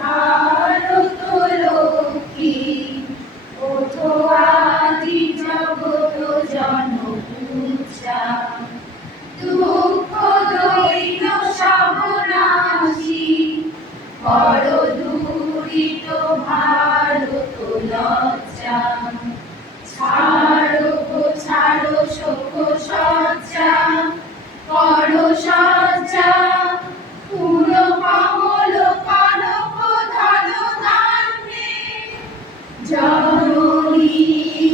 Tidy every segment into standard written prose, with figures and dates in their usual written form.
ভারত লক্ষ্মী ওঠো আদি জগৎ জনপূজা দুঃখ দৈন্য সর্বনাশী বড় দূরিত ভারত লজ্জা ছাড়ো গো ছাড়ো শোক সজ্জা করো সজ্জা পূর্ণ কমল কনক ধন ধান্যে জননী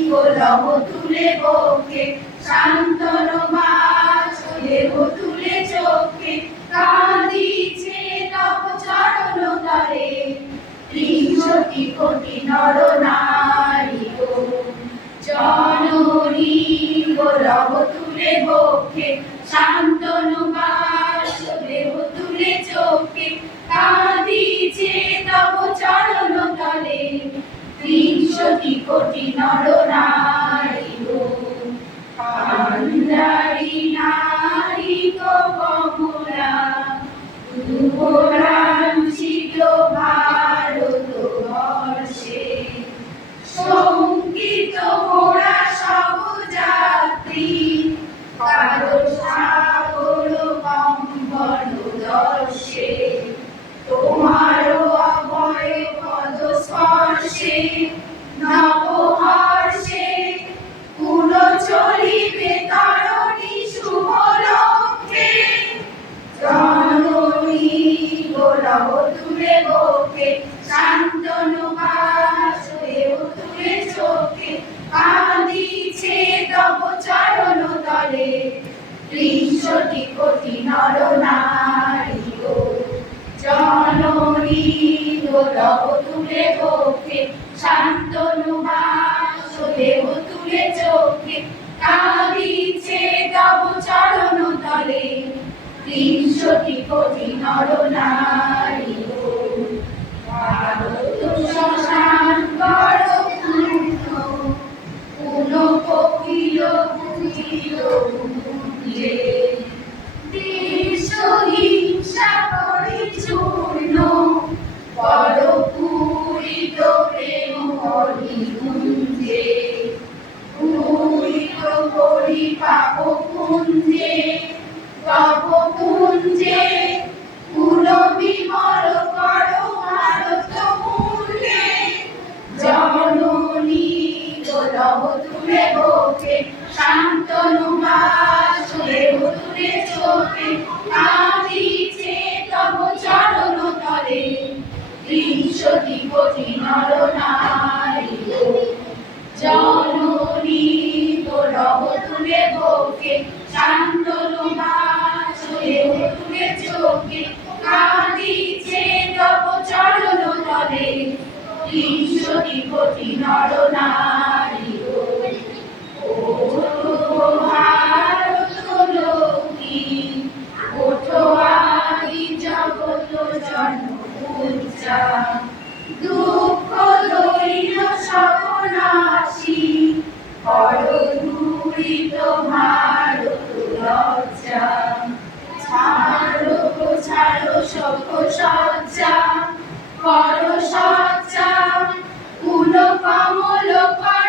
কোলহ তুলে বকে শান্তন মাছ দেহ তুলে চোখে কাঁদিছে তব চরণ তলে ত্রিশতি কোটি নর নারী গো জননী কোলহ তুলে বকে শান্তন মাছ দেহ তুলে চোখে কাঁদিছে তব চরণ তলে ত্রিশতি কোটি নর নারী গো কান্দারি নারী গো কমলা দুঃখলাঞ্ছিত ভারত বর্ষে শঙ্কিত মোরা সব যাত্রী কারো সাগর কম্পন দর্শে তোমার অভয় পদ স্পর্শে নবহর্ষে পুন চলিবে তরণী শুভ লক্ষ্যে জননী গোলহ তুলে বকে শান্তনু মাস দেহ তুলে চোখে কাঁদিছে তব চরণ তলে ত্রিশতি কোটি নর নারী গো জননী গোলহ তুলে বকে শান্তনু মাস দেহ তুলে চোখে কাঁদিছে তব চরণ তলে ত্রিশতি কোটি নর নারী গো ভারত শ্মশান বড় পূর্ণ পুন কপিল কুটিল কুঞ্জে দেশ হিংসা পরিচূর্ণ বড় পূরিত প্রেম হরিকুঞ্জে পূরিত করি পাপ কুঞ্জে তব কুঞ্জে পুর বিমল কর ভারত মূলে জননী গোলহ তুলে বকে শান্তনু মাস দেহ তুলে চোখে কাঁদিছে তব চরণ তলে ত্রিশতি কোটি নর নারী গো জননী গোলহ তুলে বকে শান্তনু মাস দেহ তুলে চোখে কাঁদিছে তব চরণ তলে ত্রিশতি কোটি নর নারী গো ওঠো ভারত লক্ষ্মী ওঠো আদি জগৎ জনপূজা দুঃখ দৈন্য সর্বনাশী বড় দূরিত ভারত লজ্জা ছাড়ো গো ছাড়ো শোক সজ্জা করো সজ্জা পুন কমল কর